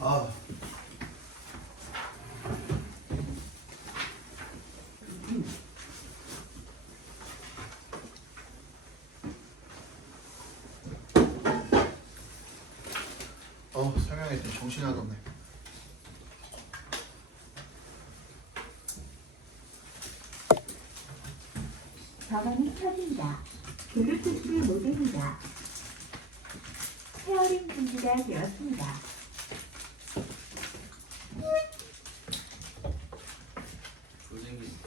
아. 설명할 때 정신이 하나도 없네. 전원이 켜진다. 블루투스 모드입니다. 페어링 준비가 되었습니다. 선생님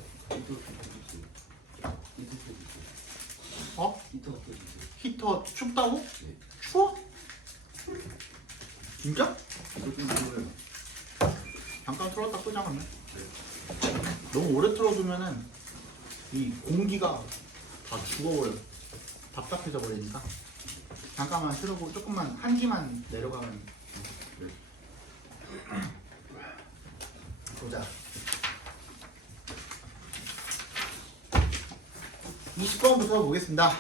어? 히터 켜주세요. 히터 춥다고? 네. 추워? 진짜? 이거 좀 보여요. 잠깐 틀었다 끄자마자. 너무 오래 틀어두면은 이 공기가 다 죽어버려. 답답해져 버리니까. 잠깐만 틀어보고 조금만 한기만 내려가면. 네. 보자. 20번부터 보겠습니다.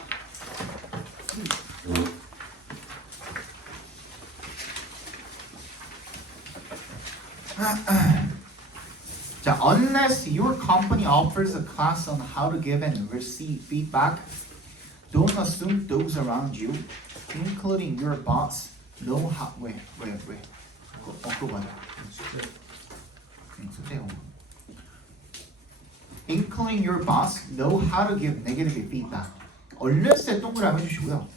자, unless your company offers a class on how to give and receive feedback, don't assume those around you, including your boss, know how. 왜? 그거 맞아. 숙제요. Including your boss, know how to give negative feedback. unless에 동그라미 해주시고요.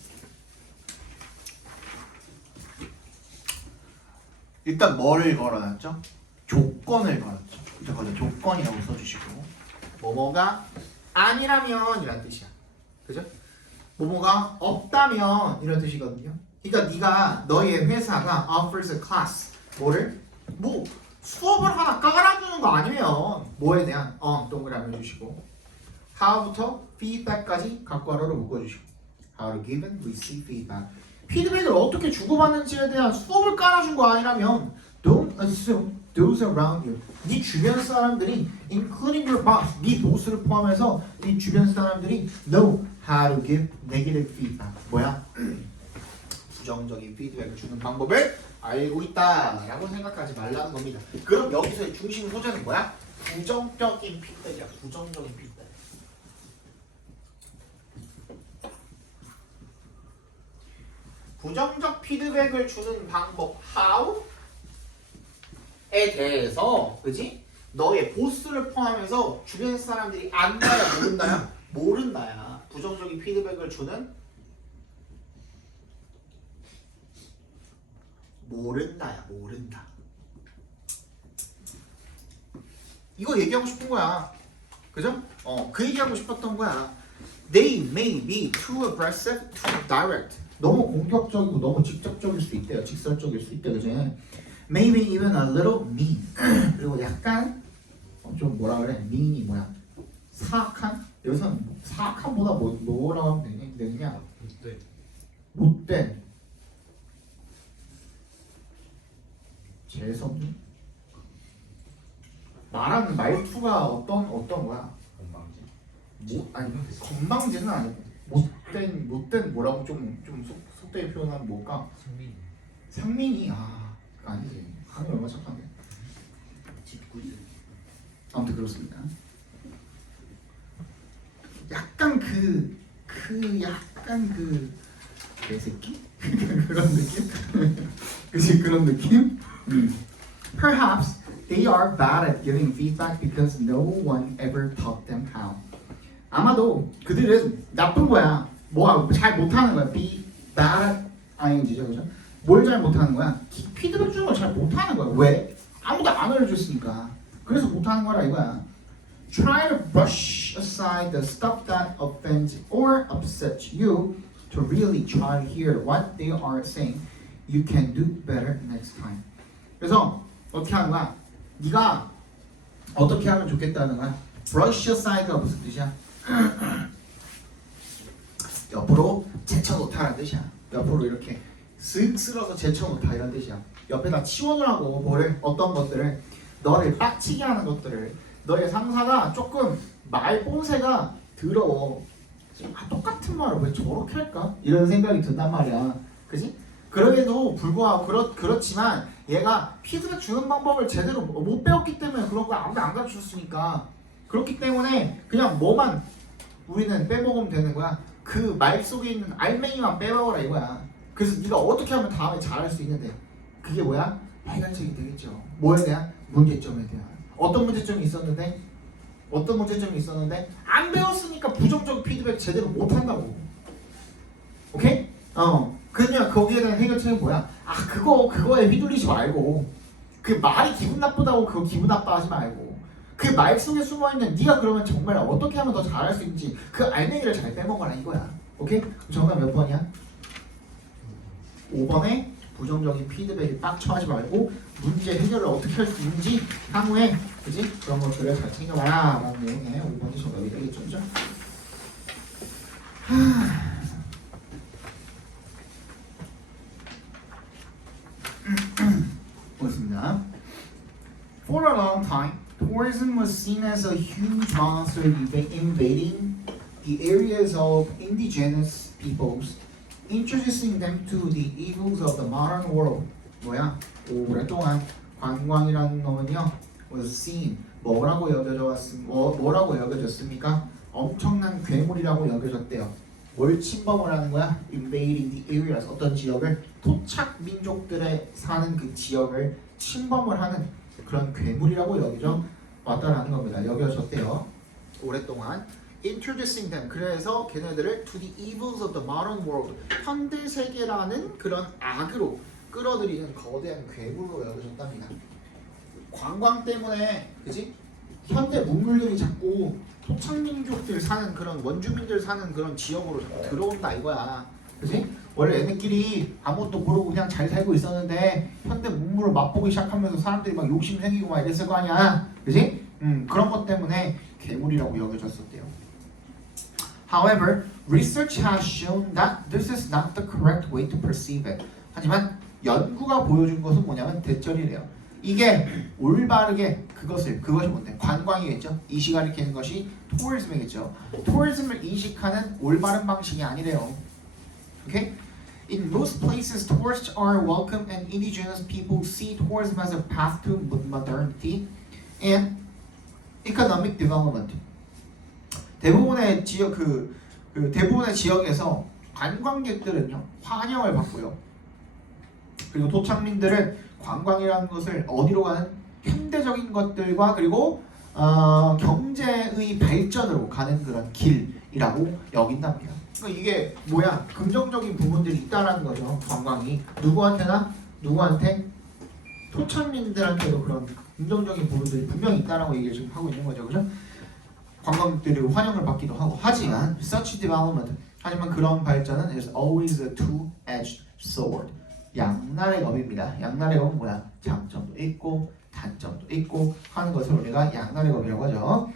일단 뭐를 걸어놨죠? 조건을 걸었죠. 그죠? 거기다 조건이라고 써주시고 뭐뭐가 아니라면 이란 뜻이야. 그죠? 뭐뭐가 없다면 이런 뜻이거든요. 그러니까 네가 너의 회사가 offers a class 뭐를? 뭐 수업을 하나 깔아주는 거 아니면 뭐에 대한 동그라미 해주시고 how부터 feedback까지 갖고 하러를 묶어주시고 how to give and receive feedback 피드백을 어떻게 주고받는지에 대한 수업을 깔아준 거 아니라면 don't assume those around you 네 주변 사람들이 including your boss 네 보스를 포함해서 네 주변 사람들이 know how to give negative feedback 뭐야? 부정적인 피드백을 주는 방법을 알고 있다라고 생각하지 말라는 겁니다. 그럼 여기서의 중심 소재는 뭐야? 부정적인 피드백이야. 부정적인 피드백. 부정적 피드백을 주는 방법 how에 대해서 그지? 너의 보스를 포함해서 주변 사람들이 안다야 모른다야? 모른다야. 부정적인 피드백을 주는 모른다야 모른다. 이거 얘기하고 싶은 거야. 그죠? 그 얘기하고 싶었던 거야. They may be too aggressive, too direct. 너무 공격적이고 너무 직접적일 수 있대요. 직설적일 수 있대. 그지? Maybe even a little mean. 그리고 약간 좀 뭐라 그래? mean이 뭐야? 사악한? 여기서는 사악한보다 뭐라고 하면 되느냐? 못된. 재성이? 말하는 말투가 어떤 거야? 건방지. 아니 건방지는 아니고 못된 뭐라고 좀 속되게 표현하면 뭘까? 상민이 그거 아니지. 한이 얼마 착한데. 짓궂은. 아무튼 그렇습니다. 약간 약간 개새끼? 그런 느낌? 그치 그런 느낌? Perhaps they are bad at giving feedback because no one ever taught them how. 아마도 그들은 나쁜 거야. 뭐가 잘 못하는 거야. Be bad ing죠, 그죠? 뭘 잘 못하는 거야? 피드백 주는 걸 잘 못하는 거야. 왜? 아무도 안 알려줬으니까. 그래서 못하는 거라 이거야. Try to brush aside the stuff that offends or upsets you to really try to hear what they are saying. You can do better next time. 그래서 어떻게 하는 거야? 네가 어떻게 하면 좋겠다는 거야? Brush aside가 무슨 뜻이야? 옆으로 제쳐놓다라는 뜻이야. 옆으로 이렇게 쓱 쓸어서 제쳐놓다 이런 뜻이야. 옆에다 치워놓으라고 뭐를 어떤 것들을 너를 빡치게 하는 것들을 너의 상사가 조금 말본새가 더러워. 똑같은 말을 왜 저렇게 할까? 이런 생각이 든단 말이야. 그지? 그럼에도 불구하고 그렇지만 얘가 피드백 주는 방법을 제대로 못 배웠기 때문에 그런 걸 아무도 안 가르쳐줬으니까 그렇기 때문에 그냥 뭐만 우리는 빼먹으면 되는 거야. 그 말 속에 있는 알맹이만 빼먹으라 이거야. 그래서 네가 어떻게 하면 다음에 잘할 수 있는데 그게 뭐야? 해결책이 되겠죠. 뭐에 대한? 문제점에 대한. 어떤 문제점이 있었는데 안 배웠으니까 부정적 피드백 제대로 못 한다고. 오케이? 그냥 거기에 대한 해결책은 뭐야? 그거에 휘둘리지 말고 그 말이 기분 나쁘다고 그거 기분 나빠하지 말고 그 말 속에 숨어있는 네가 그러면 정말 어떻게 하면 더 잘할 수 있는지 그 알맹이를 잘 빼먹어라 이거야. 오케이? 정답 몇 번이야? 5번에 부정적인 피드백에 빡쳐하지 말고 문제 해결을 어떻게 할 수 있는지 향후에 그지? 그런 것들을 잘 챙겨봐라 라는 내용의 5번이 정답이 되겠죠. 그죠? 보겠습니다. For a long time, tourism was seen as a huge monster invading the areas of indigenous peoples, introducing them to the evils of the modern world. 뭐야? 오랫동안 관광이라는 놈은요, was seen. 뭐라고 여겨졌습니까? 엄청난 괴물이라고 여겨졌대요. 뭘 침범을 하는 거야? Invading the areas. 어떤 지역을 토착 민족들의 사는 그 지역을 침범을 하는 그런 괴물이라고 여겨져 왔다라는 겁니다. 여겨졌대요. 오랫동안. Introducing them. 그래서 걔네들을 to the evils of the modern world. 현대 세계라는 그런 악으로 끌어들이는 거대한 괴물로 여겨졌답니다. 관광 때문에, 그지? 현대 문물들이 자꾸 토착민족들 사는 그런 원주민들 사는 그런 지역으로 자꾸 들어온다 이거야. 그지? 원래 얘네끼리 아무것도 모르고 그냥 잘 살고 있었는데 현대 문물을 맛보기 시작하면서 사람들이 막 욕심 생기고 막 이랬을 거 아니야. 그지? 그런 것 때문에 괴물이라고 여겨졌었대요. However, research has shown that this is not the correct way to perceive it. 하지만 연구가 보여준 것은 뭐냐면 대절이래요. 이게 올바르게 그것이 뭔데? 관광이겠죠. 이시 가리키는 것이 tourism이겠죠. tourism을 인식하는 올바른 방식이 아니래요. Okay? In most places, tourists are welcome, and indigenous people see tourism as a path to modernity and economic development. 대부분의 대부분의 지역에서 관광객들은요 환영을 받고요. 그리고 토착민들은 관광이라는 것을 어디로 가는 현대적인 것들과 그리고 경제의 발전으로 가는 그런 길이라고 여긴답니다. 그러니까 이게 뭐야? 긍정적인 부분들이 있다라는 거죠. 관광이 누구한테? 토착민들한테도 그런 긍정적인 부분들이 분명히 있다라고 얘기를 지금 하고 있는 거죠, 그죠? 관광객들이 환영을 받기도 하고 하지만 such development 하지만 그런 발전은 is always a two-edged sword. 양날의 검입니다. 양날의 검은 뭐야? 장점도 있고 단점도 있고 하는 것을 우리가 양날의 검이라고 하죠.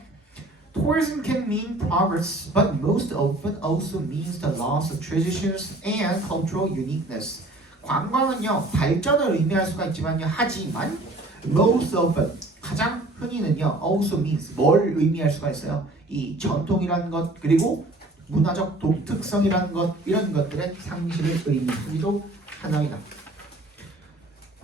Tourism can mean progress, but most often also means the loss of traditions and cultural uniqueness. 관광은요 발전을 의미할 수가 있지만요 하지만 most often 가장 흔히는요 also means 뭘 의미할 수가 있어요? 이 전통이라는 것 그리고 문화적 독특성이라는 것 이런 것들의 상실을 의미하기도 하나이다.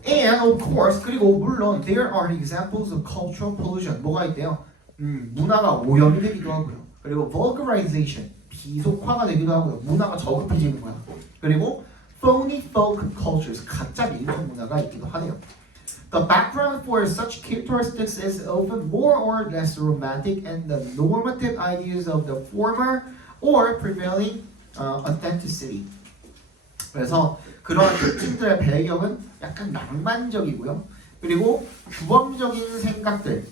And of course 그리고 물론 there are examples of cultural pollution 뭐가 있대요? 문화가 오염이 되기도 하고요. 그리고 vulgarization 비속화가 되기도 하고요. 문화가 저급해지는 거야. 그리고 phony folk cultures 가짜 민속 문화가 있기도 하네요. The background for such characteristics is often more or less romantic and the normative ideas of the former or prevailing authenticity. 그래서 그런 특징들의 배경은 약간 낭만적이고요. 그리고 규범적인 생각들,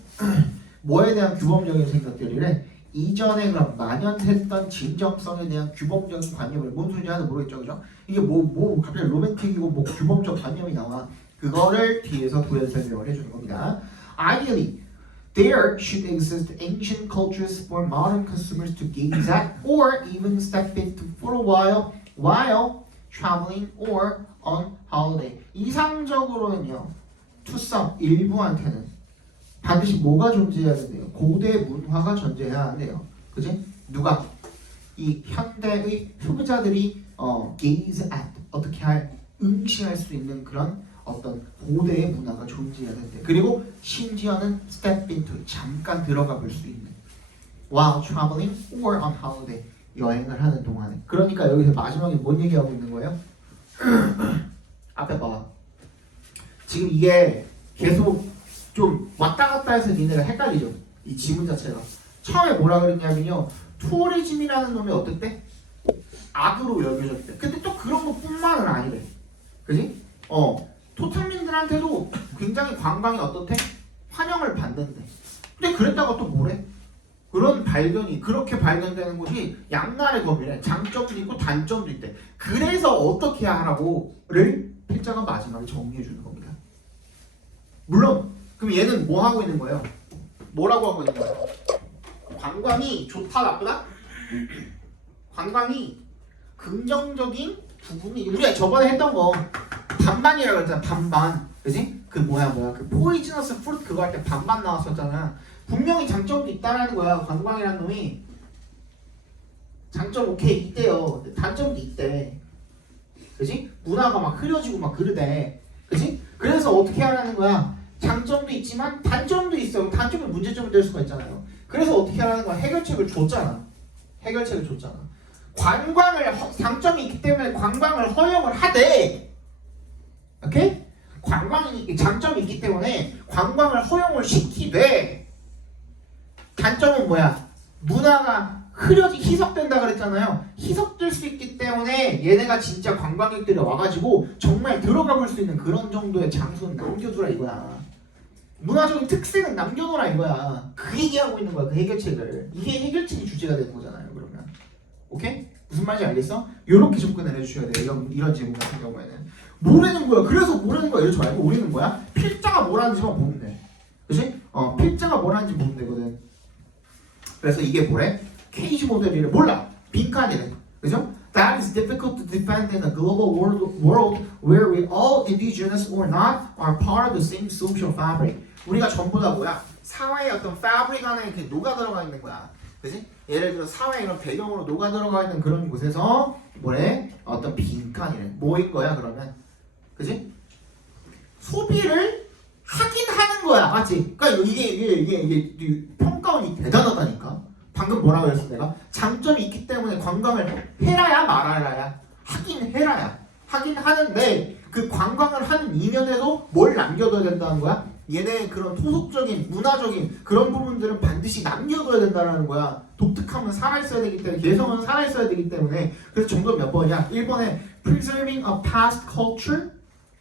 뭐에 대한 규범적인 생각들이래? 이전에 그런 만연했던 진정성에 대한 규범적인 관념을 뭔 소리인지 하나도 모르겠죠, 그죠? 이게 뭐 갑자기 로맨틱이고 뭐 규범적 관념이 나와. 그거를 뒤에서 부연 설명을 해주는 겁니다. Ideally, there should exist ancient cultures for modern consumers to gaze at or even step into for a while traveling or on holiday. 이상적으로는요, to some 일부한테는 반드시 뭐가 존재해야 된대요? 고대 문화가 존재해야 한대요. 그지? 누가? 이 현대의 소비자들이 gaze at 어떻게 할? 응시할 수 있는 그런 어떤 고대의 문화가 존재해야 된대. 그리고 심지어는 step into 잠깐 들어가 볼 수 있는 while traveling or on holiday 여행을 하는 동안에. 그러니까 여기서 마지막에 뭔 얘기하고 있는 거예요? 앞에 봐. 지금 이게 계속 좀 왔다 갔다 해서 니네가 헷갈리죠? 이 지문 자체가. 처음에 뭐라 그랬냐면요. 투어리즘이라는 놈이 어땠대? 악으로 여겨졌대. 근데 또 그런 것뿐만은 아니래. 그지? 토착민들한테도 굉장히 관광이 어떻대? 환영을 받는데. 근데 그랬다가 또 뭐래? 그런 발견이 그렇게 발견되는 곳이 양날의 검이래. 장점도 있고 단점도 있대. 그래서 어떻게 하라고를 필자가 마지막에 정리해 주는 겁니다. 물론 그럼 얘는 뭐 하고 있는 거예요? 뭐라고 하고 있는 거예요? 관광이 좋다 나쁘다? 관광이 긍정적인 부분이 우리가 저번에 했던 거 반반이라고 했잖아. 반반. 그지? 그 뭐야 그 포이즈너스 프루트 그거 할 때 반반 나왔었잖아. 분명히 장점도 있다라는 거야. 관광이라는 놈이 장점 오케이 있대요. 단점도 있대. 그지? 문화가 막 흐려지고 막 그러대. 그지? 그래서 어떻게 하라는 거야? 장점도 있지만 단점도 있어. 단점이 문제점이 될 수가 있잖아요. 그래서 어떻게 하라는 거야? 해결책을 줬잖아. 해결책을 줬잖아. 장점이 있기 때문에 관광을 허용을 하되, 오케이? 장점이 있기 때문에 관광을 허용을 시키되, 단점은 뭐야? 문화가 희석된다 그랬잖아요. 희석될 수 있기 때문에 얘네가 진짜 관광객들이 와가지고 정말 들어가 볼 수 있는 그런 정도의 장소는 남겨두라 이거야. 문화적인 특색은 남겨놓으라 이거야. 그 얘기하고 있는 거야. 그 해결책을. 이게 해결책이 주제가 되는 거잖아요. 그러면 오케이? 무슨 말인지 알겠어? 이렇게 접근을 해주셔야 돼요. 이런 질문 같은 경우에는 뭐라는 거야. 그래서 뭐라는 거야 이러지 말고 우리는 뭐야? 필자가 뭐라는지만 보면 돼. 그치? 필자가 뭐라는지 보면 되거든. 그래서 이게 뭐래? 케이지 모델이래. 몰라. 빈칸이래. 그죠? That is difficult to defend in a global world where we all, indigenous or not, are part of the same social fabric. 우리가 전부 다 뭐야? 사회의 어떤 fabric 안에 이렇게 녹아 들어가 있는 거야. 그지? 예를 들어 사회의 이런 배경으로 녹아 들어가 있는 그런 곳에서 뭐래? 어떤 빈칸이래. 뭐일 거야 그러면? 그지? 소비를 하긴 하는 거야. 맞지? 그러니까 이게 평가원이 대단하다니까. 방금 뭐라고 했어 내가? 장점이 있기 때문에 관광을 해라야 말아라야? 하긴 해라야. 하긴 하는데 그 관광을 하는 이면에도 뭘 남겨둬야 된다는 거야? 얘네 그런 토속적인 문화적인 그런 부분들은 반드시 남겨둬야 된다는 거야. 독특함은 살아있어야 되기 때문에, 개성은 살아있어야 되기 때문에. 그래서 정답 몇 번이야? 1번에 preserving a past culture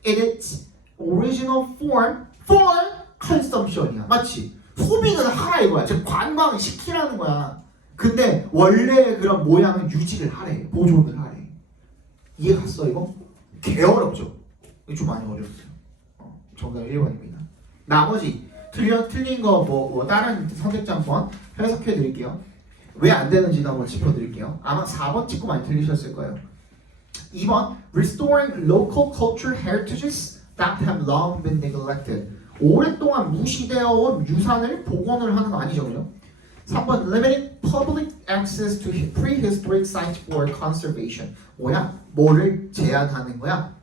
in its original form for consumption이야. 맞지? 소비는 하라 이거야. 즉 관광을 시키라는 거야. 근데 원래 그런 모양은 유지를 하래. 보존을 하래. 이해 갔어 이거? 개 어렵죠? 이거 좀 많이 어려웠어요. 정답 1번입니다. 나머지 틀린 거 뭐 다른 선택지 한번 해석해 드릴게요. 왜 안 되는지도 한번 짚어 드릴게요. 아마 4번 찍고 많이 틀리셨을 거예요. 2번 Restoring local cultural heritages that have long been neglected. 오랫동안 무시되어 온 유산을 복원을 하는 거 아니죠, 그죠? 3번 Limited public access to prehistoric sites for conservation. 뭐야? 뭐를 제한하는 거야?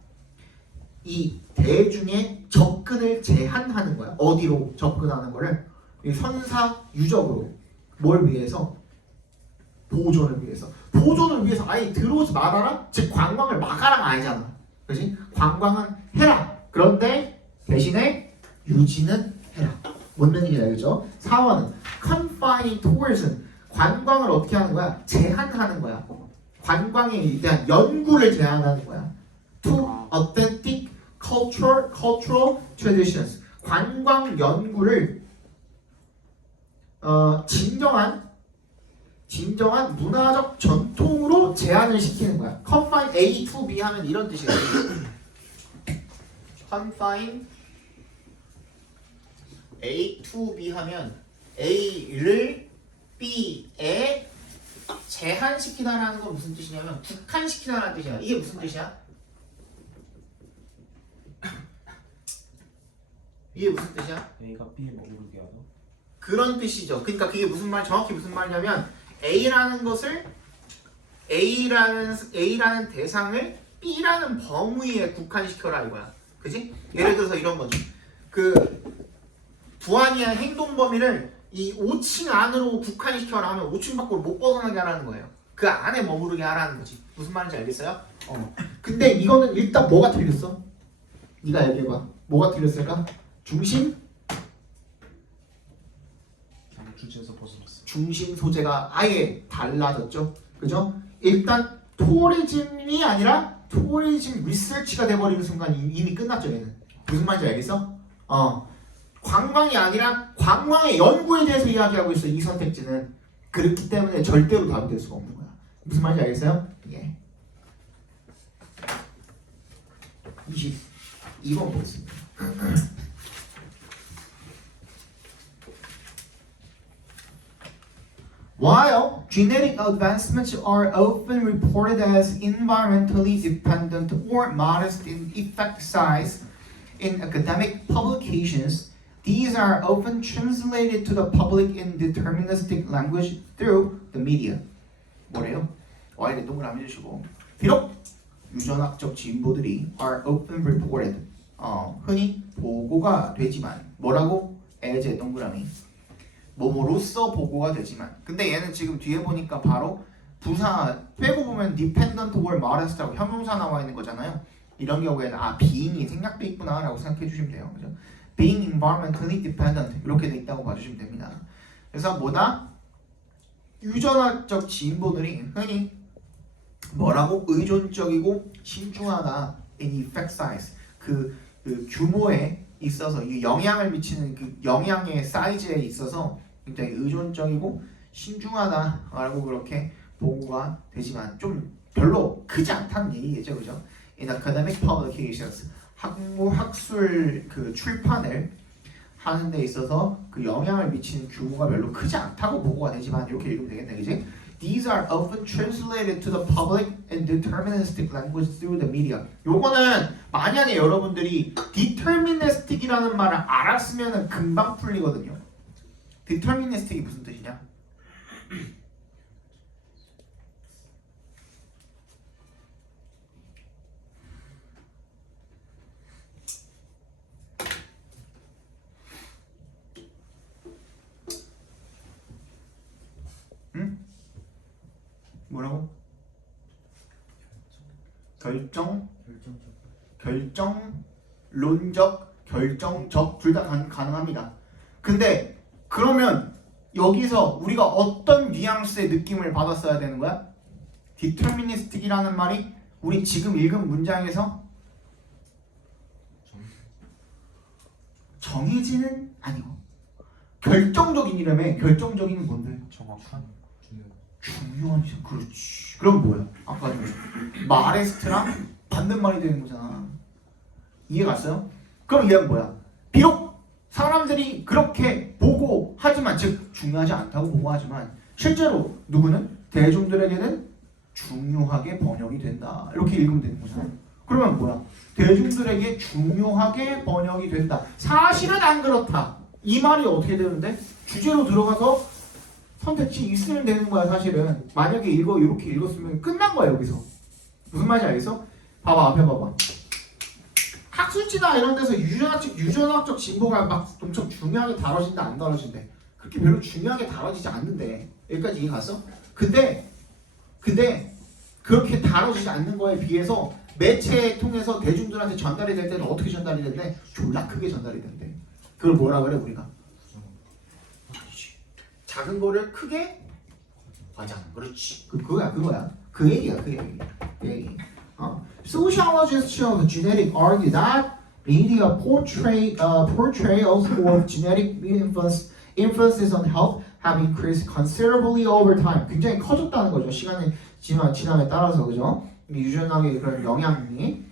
이 대중의 접근을 제한하는 거야. 어디로 접근하는 거를? 이 선사 유적으로. 뭘 위해서? 보존을 위해서. 보존을 위해서 아예 들어오지 말아라? 즉 관광을 막아라가 아니잖아. 그렇지? 관광은 해라. 그런데 대신에 유지는 해라. 뭔 얘기인지 알겠죠? 4번은 confining tourism. 관광을 어떻게 하는 거야? 제한하는 거야. 관광에 대한 연구를 제한하는 거야. To authentic cultural traditions. 관광 연구를 진정한 문화적 전통으로 제한을 시키는 거야. confine A to B 하면 이런 뜻이에요. confine A to B 하면 A를 B에 제한시키다라는 건 무슨 뜻이냐면 국한시키다라는 뜻이야. 이게 무슨 뜻이야? 이게 무슨 뜻이야? A가 B에 머무르게 하다. 그런 뜻이죠. 그러니까 그게 정확히 무슨 말이냐면 A라는 대상을 B라는 범위에 국한시켜라 이거야. 그지? 예를 들어서 이런 거지. 그 부안이한 행동 범위를 이 5층 안으로 국한시켜라 하면 5층 밖으로 못 벗어나게 하라는 거예요. 그 안에 머무르게 하라는 거지. 무슨 말인지 알겠어요? 근데 이거는 일단 뭐가 틀렸어? 네가 얘기해봐. 뭐가 틀렸을까? 중심? 주체에서 벗어났어. 중심 소재가 아예 달라졌죠. 그죠? 일단 투어리즘이 아니라 투어리즘 리서치가 돼버리는 순간 이미 끝났죠. 얘는. 무슨 말인지 알겠어? 관광이 아니라 관광의 연구에 대해서 이야기하고 있어. 이 선택지는. 그렇기 때문에 절대로 답이 될 수가 없는 거야. 무슨 말인지 알겠어요? 예. 22번 보겠습니다. While genetic advancements are often reported as environmentally dependent or modest in effect size in academic publications, these are often translated to the public in deterministic language through the media. 뭐래요? Y를 동그라미 해주시고 비록 유전학적 진보들이 are often reported 흔히 보고가 되지만 뭐라고? as 동그라미 뭐뭐로써 보고가 되지만 근데 얘는 지금 뒤에 보니까 바로 부사 빼고 보면 dependent or modest라고 형용사 나와 있는 거잖아요. 이런 경우에는 being이 생략돼 있구나 라고 생각해 주시면 돼요. 그죠? being environmentally dependent 이렇게 돼 있다고 봐주시면 됩니다. 그래서 뭐다? 유전학적 진보들이 흔히 뭐라고? 의존적이고 신중하다 in effect size 그 규모에 있어서 이 영향을 미치는 그 영향의 사이즈에 있어서 굉장히 의존적이고 신중하다라고 그렇게 보고가 되지만 좀 별로 크지 않다는 얘기겠죠, 그죠? In academic publications 학술 그 출판을 하는 데 있어서 그 영향을 미치는 규모가 별로 크지 않다고 보고가 되지만 이렇게 읽으면 되겠네, 그지? These are often translated to the public in deterministic language through the media. 요거는 만약에 여러분들이 deterministic이라는 말을 알았으면 금방 풀리거든요. deterministic이 무슨 뜻이냐? 응? 뭐라고? 결정론적, 결정적 둘 다 가능합니다. 근데 그러면 여기서 우리가 어떤 뉘앙스의 느낌을 받았어야 되는 거야? deterministic이라는 말이 우리 지금 읽은 문장에서 정해지는 아니고 결정적인이라며. 결정적인 뭔데? 정확한 중요한 시간. 그렇지. 그럼 뭐야? 아까 전에 마레스트랑 반대말이 되는 거잖아. 이해 갔어요? 그럼 얘는 뭐야? 비록 사람들이 그렇게 보고하지만 즉 중요하지 않다고 보고하지만 실제로 누구는 대중들에게는 중요하게 번역이 된다. 이렇게 읽으면 되는 거잖아. 그러면 뭐야? 대중들에게 중요하게 번역이 된다. 사실은 안 그렇다. 이 말이 어떻게 되는데? 주제로 들어가서 선택지 있으면 되는 거야. 사실은 만약에 이렇게 읽었으면 끝난 거야. 여기서 무슨 말인지 알겠어? 봐봐, 앞에 봐봐. 학술지나 이런 데서 유전학적 진보가 막 엄청 중요하게 다뤄진다 안 다뤄진대. 그렇게 별로 중요하게 다뤄지지 않는데. 여기까지 이해 갔어? 근데 그렇게 다뤄지지 않는 거에 비해서 매체 통해서 대중들한테 전달이 될 때는 어떻게 전달이 된대? 졸라 크게 전달이 된대. 그걸 뭐라 그래 우리가? 작은 거를 크게 과장. 그렇지. 그거야. 그 얘기야. 그 얘기. Sociologists of genetic argue that media portrayals of genetic influences on health have increased considerably over time. 굉장히 커졌다는 거죠. 시간이 지남에 따라서, 그죠? 유전학의 그런 영향이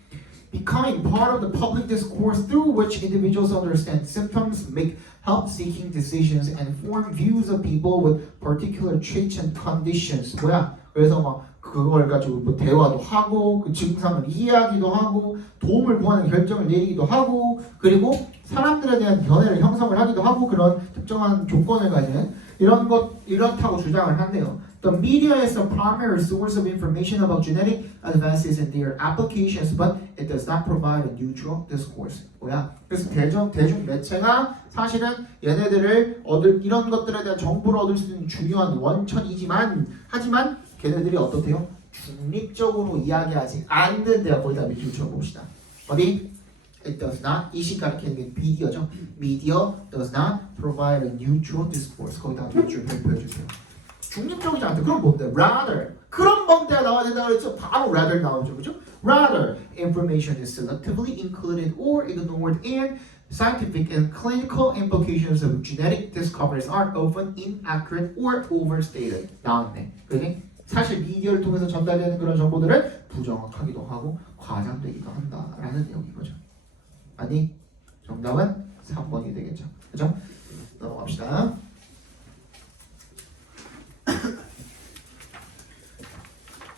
becoming part of the public discourse through which individuals understand symptoms, make help-seeking decisions, and form views of people with particular traits and conditions. 뭐야? 그래서 막 그걸 가지고 뭐 대화도 하고 그 증상을 이해하기도 하고 도움을 구하는 결정을 내리기도 하고 그리고 사람들에 대한 견해를 형성을 하기도 하고 그런 특정한 조건을 가진 이렇다고 주장을 한대요. The media is a primary source of information about genetic advances and their applications, but it does not provide a neutral discourse. 뭐야? 그래서 대중 매체가 사실은 얘네들을 이런 것들에 대한 정보를 얻을 수 있는 중요한 원천이지만 하지만 걔네들이 어떻대요? 중립적으로 이야기하지 않는데요. 거기다 밑줄 쳐봅시다. 어디? It does not. 이 시 가리키는 게 미디어죠. Media does not provide a neutral discourse. 거기다 밑줄 별표해주세요. 중립적이지 않다. 그럼 뭔데? Rather. 그런 뭔데가 나와야 된다 그랬죠. 바로 rather 나오죠. 그죠? Rather, information is selectively included or ignored and scientific and clinical implications of genetic discoveries are often inaccurate or overstated. 나왔네. 그지? 사실 미디어를 통해서 전달되는 그런 정보들을 부정확하기도 하고 과장되기도 한다라는 내용인 거죠. 아니, 정답은 3번이 되겠죠. 그죠? 넘어갑시다.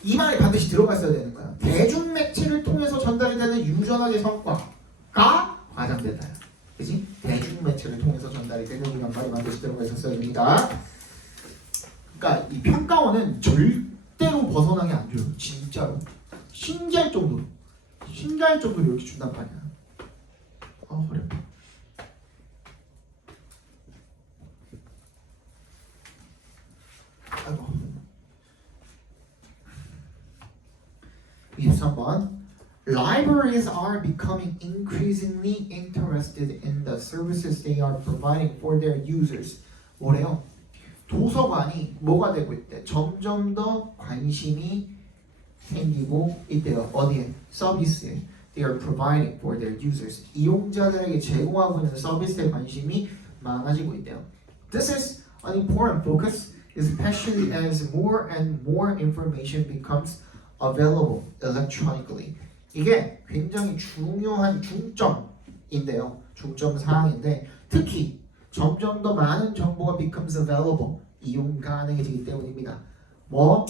이 말이 반드시 들어갔어야 되는 거야. 대중매체를 통해서 전달이 되는 유전학의 성과가 과장된다. 그지? 대중매체를 통해서 전달이 되는 이란 말이 반드시 들어가 있었어야 됩니다. 그러니까 이 평가원은 절대로 벗어나게 안 줘요. 진짜로. 신기할 정도로 이렇게 준단 말이야. 허리 아파. 아이고. 23번. Libraries are becoming increasingly interested in the services they are providing for their users. 뭐래요? 도서관이 뭐가 되고 있대? 점점 더 관심이 생기고 있대요. 어디에? 서비스에. They are providing for their users. 이용자들에게 제공하고 있는 서비스에 관심이 많아지고 있대요. This is an important focus, especially as more and more information becomes available electronically. 이게 굉장히 중요한 중점인데요. 중점 사항인데 특히 점점 더 많은 정보가 becomes available 이용 가능해지기 때문입니다. 뭐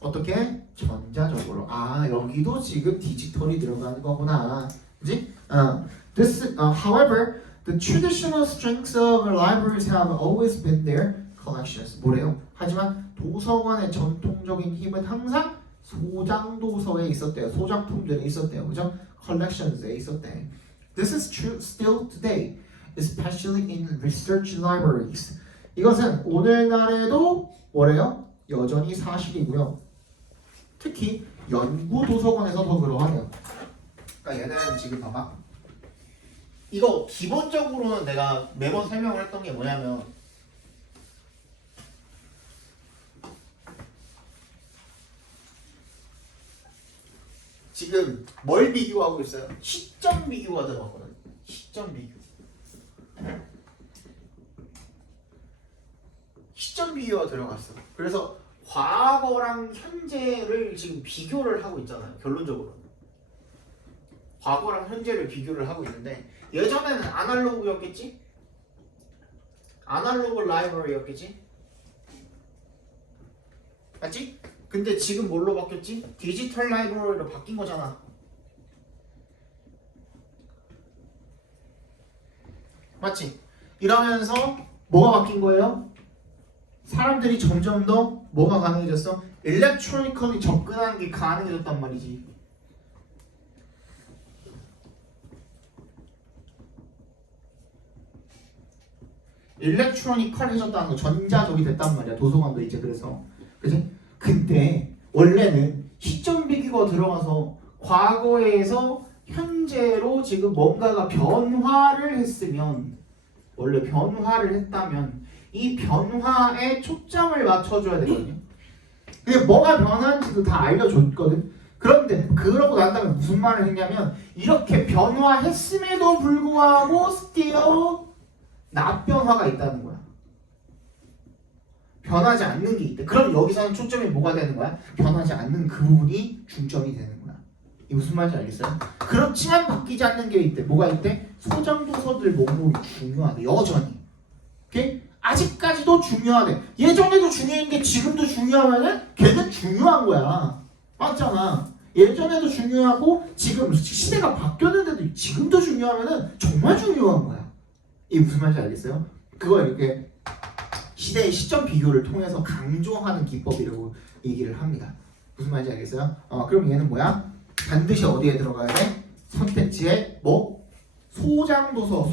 어떻게? 전자적으로. 아 여기도 지금 디지털이 들어가는 거구나. 그지? However, the traditional strengths of libraries have always been their collections. 뭐래요? 하지만 도서관의 전통적인 힘은 항상 소장 도서에 있었대요. 소장품들에 있었대요. 그죠? collections에 있었대. This is true still today, especially in research libraries. 이것은 오늘날에도 뭐래요? 여전히 사실이고요. 특히 연구 도서관에서 더 그러하네요. 그러니까 얘는 지금 봐봐. 이거 기본적으로는 내가 매번 설명을 했던 게 뭐냐면 지금 뭘 비교하고 있어요? 시점 비교가 들어갔거든. 시점 비교. 시점 비교가 들어갔어. 그래서 과거랑 현재를 지금 비교를 하고 있잖아요. 결론적으로. 과거랑 현재를 비교를 하고 있는데 예전에는 아날로그였겠지? 아날로그 라이브러리였겠지? 맞지? 근데 지금 뭘로 바뀌었지? 디지털 라이브러리로 바뀐 거잖아. 맞지? 이러면서 뭐가 바뀐 거예요? 사람들이 점점 더 뭐가 가능해졌어? 일렉트로니컬이 접근하는 게 가능해졌단 말이지. 일렉트로니컬해졌다는 거, 전자적이 됐단 말이야. 도서관도 이제 그래서. 그지? 근데 원래는 시점 비교가 들어가서 과거에서 현재로 지금 뭔가가 변화를 했으면 원래 변화를 했다면 이 변화에 초점을 맞춰줘야 되거든요. 근데 뭐가 변화인지도 다 알려줬거든. 그런데 그러고 난 다음에 무슨 말을 했냐면 이렇게 변화했음에도 불구하고 still 납변화가 있다는 거야. 변하지 않는 게 있대. 그럼 여기서는 초점이 뭐가 되는 거야? 변하지 않는 그 부분이 중점이 되는 거야. 이게 무슨 말인지 알겠어요? 그렇지만 바뀌지 않는 게 있대. 뭐가 있대? 소장 도서들 목록이 중요하대. 여전히. 오케이? 아직까지도 중요하대. 예전에도 중요했는데 지금도 중요하면은 걔는 중요한 거야. 맞잖아. 예전에도 중요하고 지금 시대가 바뀌었는데도 지금도 중요하면은 정말 중요한 거야. 이게 무슨 말인지 알겠어요? 그거 이렇게 시대의 시점 비교를 통해서 강조하는 기법이라고 얘기를 합니다. 무슨 말인지 알겠어요? 그럼 얘는 뭐야? 반드시 어디에 들어가야 돼? 선택지에 뭐? 소장도서,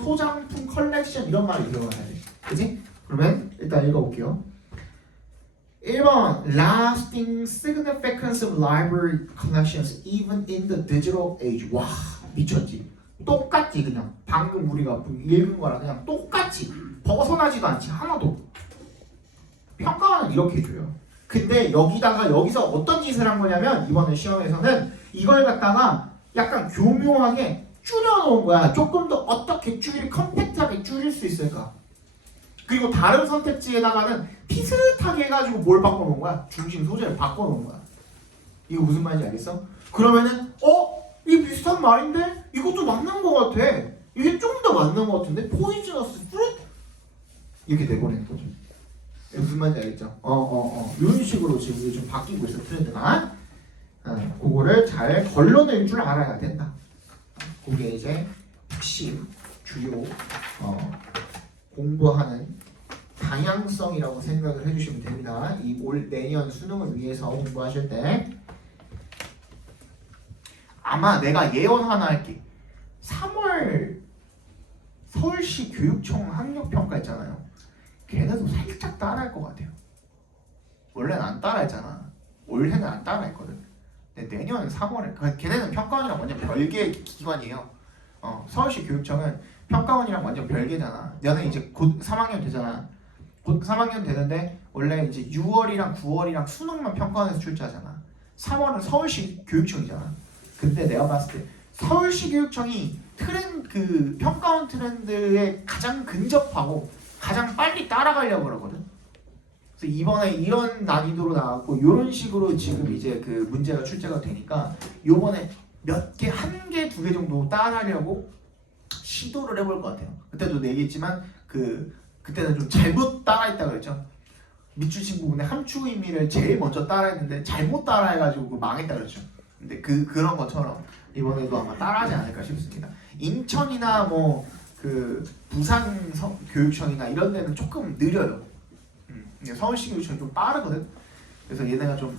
소장품 컬렉션 이런 말이 들어가야 돼. 그치? 그러면 일단 읽어볼게요. 1번 Lasting significance of library collections even in the digital age. 와 미쳤지? 똑같지 그냥 방금 우리가 읽은 거랑 그냥 똑같지 벗어나지도 않지 하나도. 평가원은 이렇게 줘요. 근데 여기서 어떤 짓을 한 거냐면 이번에 시험에서는 이걸 갖다가 약간 교묘하게 줄여놓은 거야. 조금 더 어떻게 컴팩트하게 줄일 수 있을까? 그리고 다른 선택지에다가는 비슷하게 해가지고 뭘 바꿔놓은 거야? 중심 소재를 바꿔놓은 거야. 이거 무슨 말인지 알겠어? 그러면은 이게 비슷한 말인데 이것도 맞는 거 같아. 이게 좀 더 맞는 거 같은데 포이즈너스 프루트 이렇게 내보내는 거죠. 이게 무슨 말인지 알겠죠? 이런 식으로 지금 이게 좀 바뀌고 있어 트렌드가. 그거를 잘 걸러낼 줄 알아야 된다. 그게 이제 핵심 주요 공부하는 방향성이라고 생각을 해주시면 됩니다. 이 내년 수능을 위해서 공부하실 때 아마 내가 예언 하나 할게. 3월 서울시 교육청 학력평가 있잖아요. 걔네도 살짝 따라할 것 같아요. 원래는 안 따라했잖아. 올해는 안 따라했거든. 근데 내년 3월에 걔네는 평가원이랑 완전 별개 기관이에요. 서울시 교육청은 평가원이랑 완전 별개잖아. 너는 이제 곧 3학년 되잖아. 곧 3학년 되는데 원래 이제 6월이랑 9월이랑 수능만 평가원에서 출제하잖아. 3월은 서울시 교육청이잖아. 근데 내가 봤을 때 서울시 교육청이 그 평가원 트렌드에 가장 근접하고 가장 빨리 따라가려고 그러거든. 그래서 이번에 이런 난이도로 나왔고 이런 식으로 지금 이제 그 문제가 출제가 되니까 요번에 몇 개, 한 개, 두 개 정도 따라하려고 시도를 해볼 것 같아요. 그때도 얘기했지만 그때는 좀 잘못 따라했다 그랬죠. 밑줄 친 부분에 함축 의미를 제일 먼저 따라했는데 잘못 따라해가지고 망했다 그랬죠. 근데 그런 것처럼 이번에도 아마 따라하지 않을까 싶습니다. 인천이나 뭐 그 부산 교육청이나 이런 데는 조금 느려요. 서울시 교육청이 좀 빠르거든. 그래서 얘네가 좀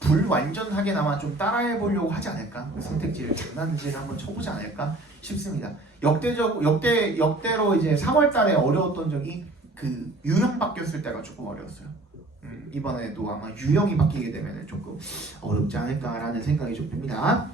불완전하게나마 좀 따라해 보려고 하지 않을까? 선택지를 장난질을 한번 쳐보지 않을까 싶습니다. 역대로 이제 3월달에 어려웠던 적이 그 유형 바뀌었을 때가 조금 어려웠어요. 이번에도 아마 유형이 바뀌게 되면 조금 어렵지 않을까라는 생각이 좀 듭니다.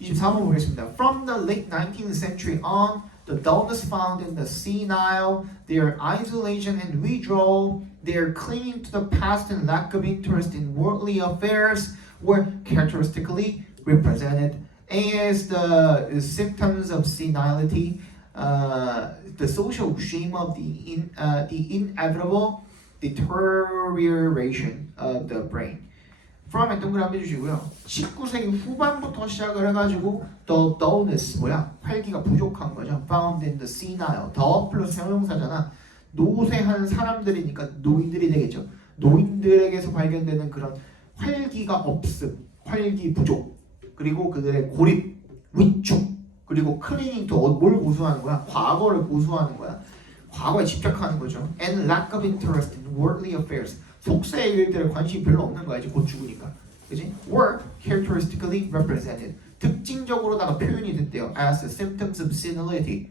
24번 보겠습니다. From the late 19th century on, the dullness found in the senile, their isolation and withdrawal, their clinging to the past and lack of interest in worldly affairs were characteristically represented as the symptoms of senility, the social shame of the inevitable deterioration of the brain. from에 동그라미 해주시고요. 19세기 후반부터 시작을 해가지고 the dullness 활기가 부족한 거죠. found in the senile. the 플러스 형용사잖아. 노쇠한 사람들이니까 노인들이 되겠죠. 노인들에게서 발견되는 그런 활기가 없음, 활기 부족, 그리고 그들의 고립, 위축, 그리고 클리닝 to 뭘 고수하는 거야? 과거를 고수하는 거야. 과거에 집착하는 거죠. and lack of interest in worldly affairs. 속세의 일들에 관심이 별로 없는 거야. 이제 곧 죽으니까. 그치? were characteristically represented. 특징적으로다가 표현이 됐대요. as symptoms of senility.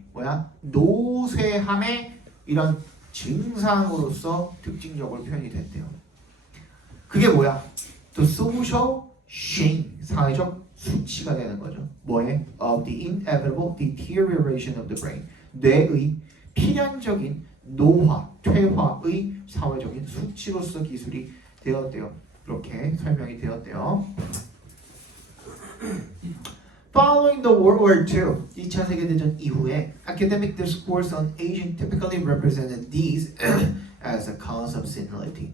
노쇠함의 이런 증상으로서 특징적으로 표현이 됐대요. 그게 뭐야? The social shame. 사회적 수치가 되는 거죠. 뭐에? Of the inevitable deterioration of the brain. 뇌의 필연적인 노화, 퇴화의 사회적인 수치로서 기술이 되었대요. 그렇게 설명이 되었대요. Following the World War II, 2차 세계대전 이후에 academic discourse on aging typically represented these as a cause of senility.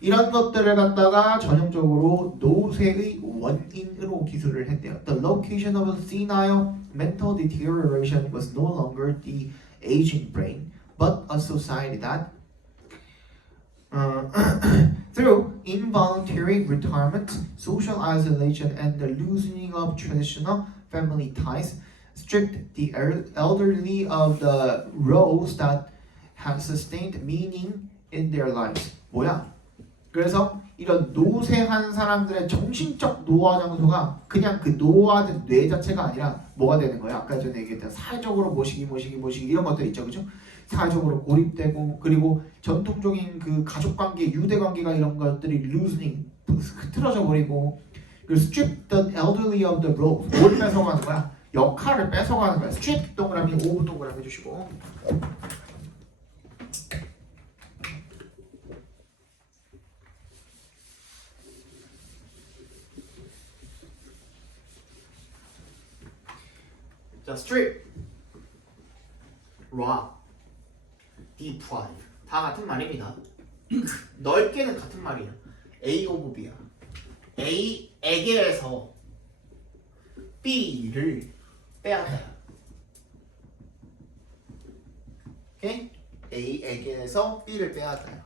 이런 것들을 갖다가 전형적으로 노쇠의 원인으로 기술을 했대요. The location of a senile mental deterioration was no longer the aging brain, but a society that through involuntary retirement, social isolation, and the loosening of traditional family ties, stripped the elderly of the roles that had sustained meaning in their lives. 뭐야? 그래서 이런 노쇠한 사람들의 정신적 노화 장소가 그냥 그 노화된 뇌 자체가 아니라 뭐가 되는 거야? 아까 전에 얘기했던 사회적으로 모시기 이런 것들 있죠, 그죠? 사회적으로 고립되고 그리고 전통적인 그 가족 관계, 유대 관계가 이런 것들이 loosening, 흐트러져 버리고 그리고 strip the elderly of the roles. 뭘 뺏어가는 거야? 역할을 뺏어가는 거야. strip 동그라미, over 동그라미 해주시고. 자, strip, rob, deprive 다 같은 말입니다. 넓게는 같은 말이야. A of B야. A에게서 B를 빼앗아요. 오케이? A에게서 B를 빼앗아요.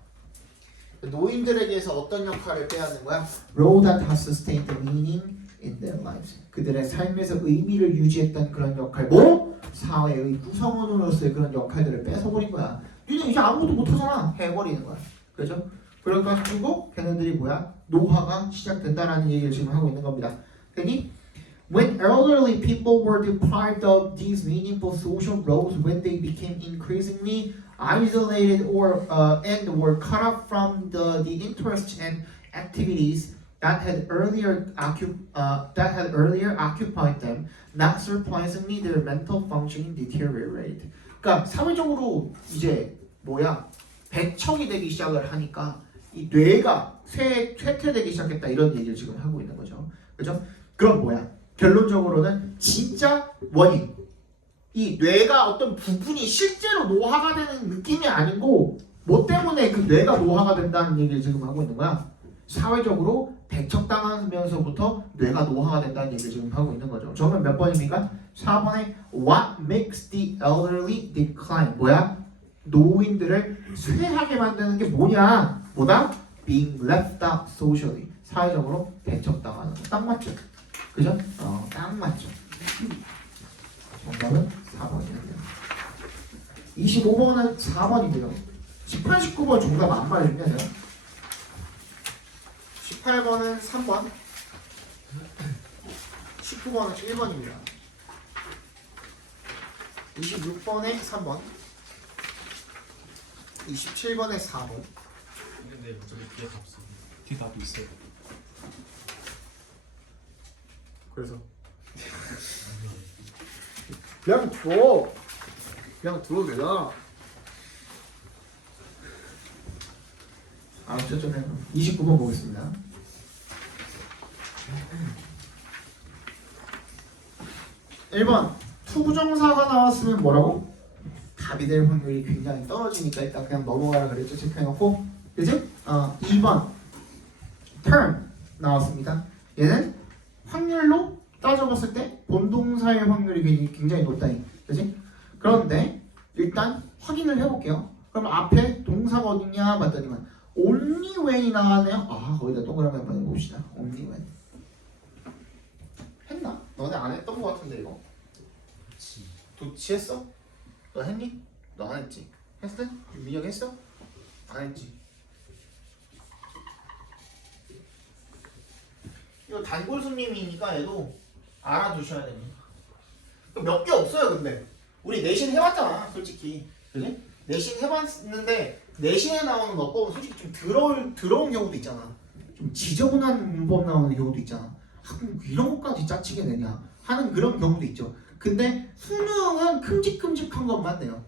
노인들에게서 어떤 역할을 빼앗는 거야? Role that has sustained the meaning in their lives. 그들의 삶에서 의미를 유지했던 그런 역할, 뭐? 사회의 구성원으로서의 그런 역할들을 뺏어버린 거야. 니네 이제 아무것도 못하잖아. 해버리는 거야. 그죠? 그래가지고 걔네들이 뭐야? 노화가 시작된다라는 얘기를 지금 하고 있는 겁니다. 그러니 when elderly people were deprived of these meaningful social roles, when they became increasingly isolated or and were cut off from the interests and activities that had earlier occupied them, not surprisingly, their mental functioning deteriorated. 그러니까 사회적으로 이제 뭐야 배척이 되기 시작을 하니까 이 뇌가 쇠퇴되기 시작했다 이런 얘기를 지금 하고 있는 거죠. 그죠? 그럼 뭐야? 결론적으로는 진짜 원인. 이 뇌가 어떤 부분이 실제로 노화가 되는 느낌이 아니고 뭐 때문에 그 뇌가 노화가 된다는 얘기를 지금 하고 있는 거야. 사회적으로 배척당하면서부터 뇌가 노화가 된다는 얘기를 지금 하고 있는 거죠. 저는 몇 번입니까? 4번에 What makes the elderly decline? 뭐야? 노인들을 쇠하게 만드는 게 뭐냐? 뭐다? Being left out socially. 사회적으로 배척당하는 거. 딱 맞죠? 그죠? 딱 맞죠. 정답은 4번이에요. 25번은 4번이고요. 18, 19번 정답 안 맞으면 18번은 3번, 19번은 1번입니다. 26번에 3번, 27번에 4번. 근데 어차피 뒤에 답 없어. 뒤에 답도 있어요. 그래서 그냥 줘. 그냥 들어도 되잖아. 저쪽에 29번 보겠습니다. 1번 투부정사가 나왔으면 뭐라고? 답이 될 확률이 굉장히 떨어지니까 일단 그냥 넘어가라 그랬죠. 체크해놓고 그치? 2번 term 나왔습니다. 얘는 확률로 따져봤을 때 본동사의 확률이 굉장히 높다. 그치? 그런데 일단 확인을 해볼게요. 그럼 앞에 동사가 어딨냐 봤더니만 only when이 나왔네요. 거기다 동그라미 한번 해봅시다. only when 했나? 너네 안 했던 거 같은데 이거? 도치 했어? 너 했니? 너 안 했지? 했어? 민혁 했어? 안 했지? 이거 단골손님이니까 얘도 알아두셔야 됩니다. 몇 개 없어요 근데 우리 내신 해봤잖아 솔직히. 그지? 내신 해봤는데 내신에 나오는 어법은 솔직히 좀 더러운 경우도 있잖아. 좀 지저분한 문법 나오는 경우도 있잖아. 이런 것까지 짜치게 되냐 하는 그런 경우도 있죠. 근데 수능은 큼직큼직한 것만 내요.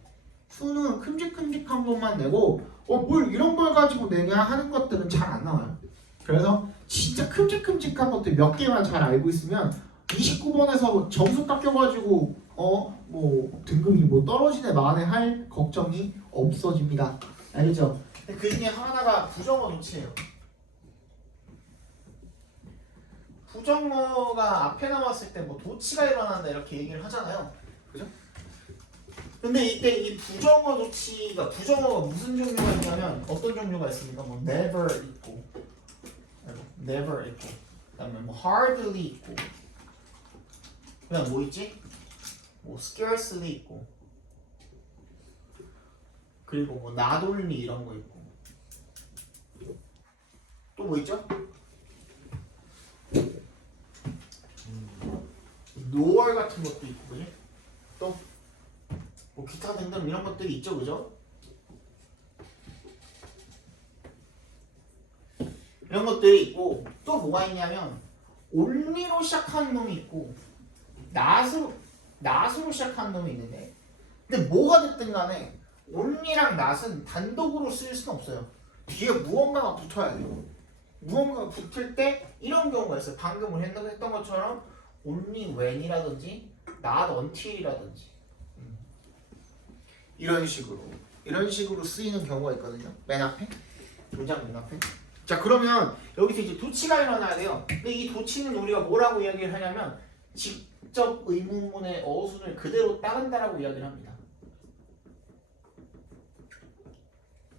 수능은 큼직큼직한 것만 내고 뭘 이런 걸 가지고 내냐 하는 것들은 잘 안 나와요. 그래서 진짜 큼직큼직한 것들 몇 개만 잘 알고 있으면 29번에서 점수 깎여가지고 뭐 등급이 뭐 떨어지네 마네 할 걱정이 없어집니다. 알겠죠? 그 중에 하나가 부정어 도치예요. 부정어가 앞에 나왔을 때 뭐 도치가 일어난다 이렇게 얘기를 하잖아요. 그죠? 근데 이때 이 부정어 조치가 부정어가 무슨 종류가 있냐면 어떤 종류가 있습니까? 뭐 never 있고, never 있고, 그다음에 뭐 hardly 있고, 그다음 뭐 있지? 뭐 scarcely 있고, 그리고 뭐 not only 이런 거 있고, 또 뭐 있죠? nor 같은 것도 있고, 그지? 또 뭐 기타 등등 이런 것들이 있죠, 그죠? 이런 것들이 있고 또 뭐가 있냐면 only로 시작하는 놈이 있고 not으로 시작하는 놈이 있는데 근데 뭐가 됐든 간에 only랑 not은 단독으로 쓸 수는 없어요. 뒤에 무언가가 붙어야 돼요. 무언가가 붙을 때 이런 경우가 있어요. 방금 우리 했던 것처럼 only when이라든지 not until이라든지 이런 식으로 쓰이는 경우가 있거든요. 맨 앞에 문장 맨 앞에. 자 그러면 여기서 이제 도치가 일어나야 돼요. 근데 이 도치는 우리가 뭐라고 이야기를 하냐면 직접 의문문의 어순을 그대로 따른다라고 이야기를 합니다.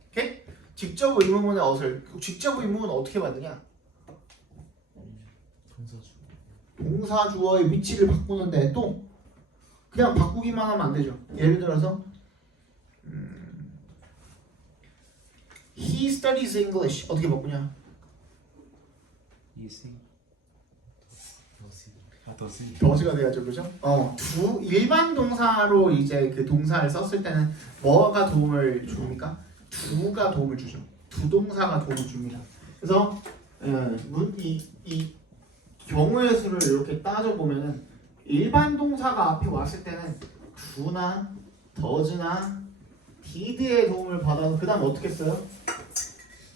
오케이? 직접 의문문의 어순을 직접 의문문은 어떻게 만드냐? 동사 주어의 위치를 바꾸는데 또 그냥 바꾸기만 하면 안 되죠. 예를 들어서 He studies English 어떻게 바꾸냐? 더즈가 돼야죠, 그죠? 일반 동사로 이제 그 동사를 썼을 때는 뭐가 도움을 줍니까? do가 도움을 주죠. 두 동사가 도움을 줍니다. 그래서 이 경우의 수를 이렇게 따져 보면은 일반 동사가 앞에 왔을 때는 do나 does나 did의 도움을 받아서 그 다음 어떻게 써요?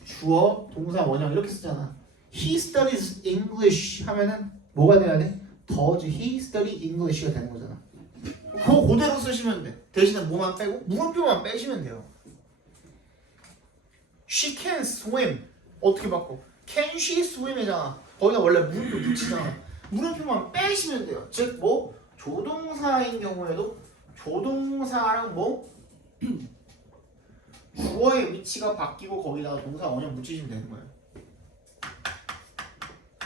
주어, 동사, 원형 이렇게 쓰잖아. He studies English 하면은 뭐가 돼야 돼? Does he study English가 되는 거잖아. 그거 그대로 쓰시면 돼. 대신에 뭐만 빼고 물음표만 빼시면 돼요. She can swim 어떻게 바꿔? Can she swim이잖아. 거기다 원래 물음표 붙이잖아. 물음표만 빼시면 돼요. 즉 뭐 조동사인 경우에도 조동사랑 뭐 주어의 위치가 바뀌고 거기다가 동사 원형 붙이시면 되는 거예요.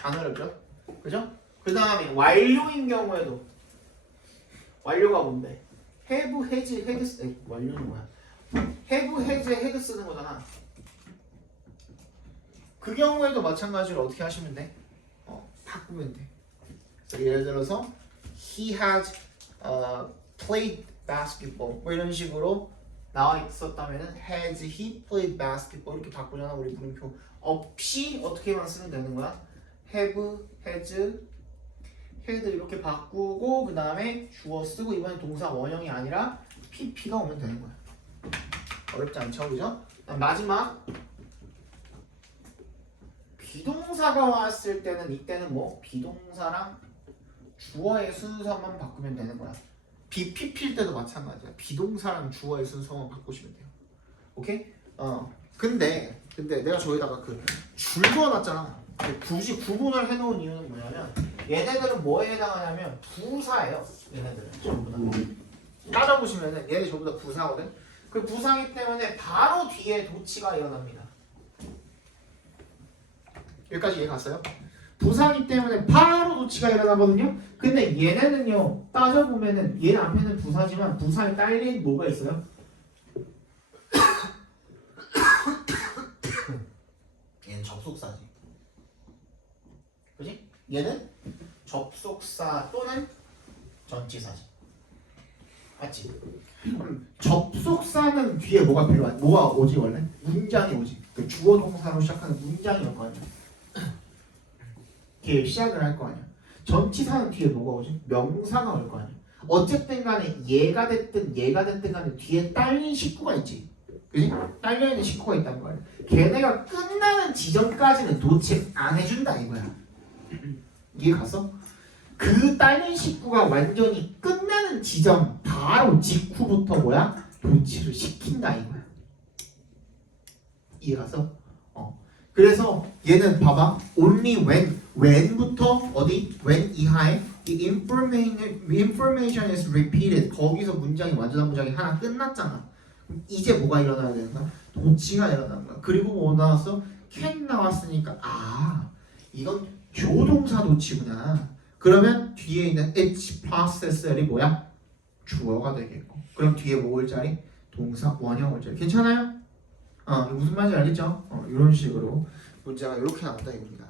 안 어렵죠? 그죠? 그 다음에 완료인 경우에도 완료가 뭔데? have, has, had 완료는 뭐야? have, has, had 쓰는 거잖아. 그 경우에도 마찬가지로 어떻게 하시면 돼? 바꾸면 돼. 예를 들어서 he has played basketball 뭐 이런 식으로 나와 있었다면은 has he played basketball 이렇게 바꾸잖아. 우리 물음표 없이 어떻게만 쓰면 되는 거야? have, has, had 이렇게 바꾸고 그 다음에 주어 쓰고 이번엔 동사 원형이 아니라 pp가 오면 되는 거야. 어렵지 않죠, 그죠? 마지막 비동사가 왔을 때는 이때는 뭐 비동사랑 주어의 순서만 바꾸면 되는 거야. BPP일 때도 마찬가지야. 비동사랑 주어의 순서만 바꾸시면 돼요. 오케이? 근데 내가 저기다가 그 줄 그어놨잖아. 굳이 구분을 해놓은 이유는 뭐냐면 얘네들은 뭐에 해당하냐면 부사예요. 얘네들은 전부 다 따져보시면은 얘네 전부 다 부사거든. 그 부사이기 때문에 바로 뒤에 도치가 일어납니다. 여기까지 이해 갔어요? 부사이기 때문에 바로 도치가 일어나거든요. 근데 얘네는요 따져보면은 얘 앞에는 부사지만 부사에 딸린 뭐가 있어요? 얘는 접속사지. 그지? 얘는 접속사 또는 전치사지. 맞지? 그럼 접속사는 뒤에 뭐가 필요하지? 뭐가 오지 원래? 문장이 오지. 그 주어 동사로 시작하는 문장이 올 거 아니야. 뒤에 시작을 할 거 아니야. 전치사는 뒤에 뭐가 오지? 명사가 올 거 아니야. 어쨌든 간에 얘가 됐든 간에 뒤에 딸린 식구가 있지. 그지? 딸려있는 식구가 있다는 거 아니야. 걔네가 끝나는 지점까지는 도치 안 해준다 이거야. 이해 갔어? 그 딸린 식구가 완전히 끝나는 지점 바로 직후부터 뭐야? 도치를 시킨다 이거야. 이해 갔어? 그래서 얘는 봐봐. only when부터 어디? when 이하에 이 information is repeated. 거기서 문장이 완전한 문장이 하나 끝났잖아. 그럼 이제 뭐가 일어나야 되는 거야? 도치가 일어나는 거야. 그리고 뭐 나왔어? can 나왔으니까 이건 조동사 도치구나. 그러면 뒤에 있는 each process이 뭐야? 주어가 되겠고. 그럼 뒤에 뭐 올 자리? 동사 원형 올 자리. 괜찮아요? 무슨 말인지 알겠죠? 이런 식으로 문제가 이렇게 나온다 이겁니다.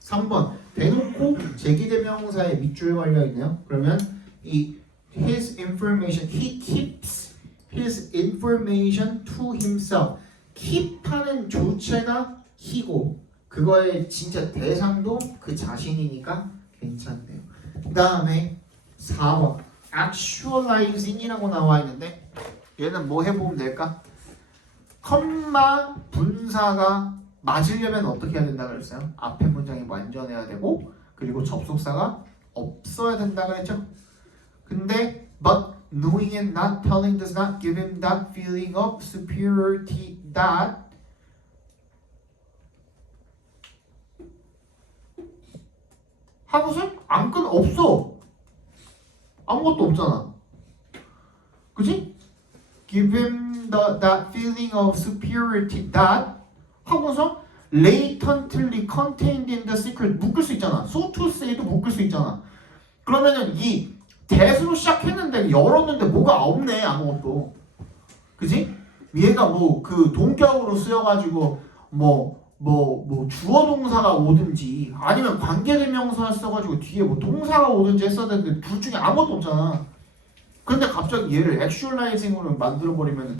3번 대놓고 제기대명사에 밑줄 걸려 있네요. 그러면 이 his information, he keeps his information to himself. keep하는 주체가 he고 그거의 진짜 대상도 그 자신이니까 괜찮네요. 그 다음에 4번 actualizing이라고 나와 있는데 얘는 뭐 해보면 될까? 컴마 분사가 맞으려면 어떻게 해야 된다 그랬어요? 앞에 문장이 완전해야 되고 그리고 접속사가 없어야 된다 그랬죠? 근데 but knowing and not telling does not give him that feeling of superiority that 하고서 안건 없어. 아무것도 없잖아. 그치? Give him that feeling of superiority that 하고서 latently contained in the secret 묶을 수 있잖아. so to say도 묶을 수 있잖아. 그러면은 이 that으로 시작했는데 열었는데 뭐가 없네 아무것도. 그치? 얘가 뭐 그 동격으로 쓰여가지고 뭐 주어 동사가 오든지 아니면 관계대명사 써가지고 뒤에 뭐 동사가 오든지 했어야 되는데 둘 중에 아무것도 없잖아. 근데 갑자기 얘를 actualizing으로 만들어버리면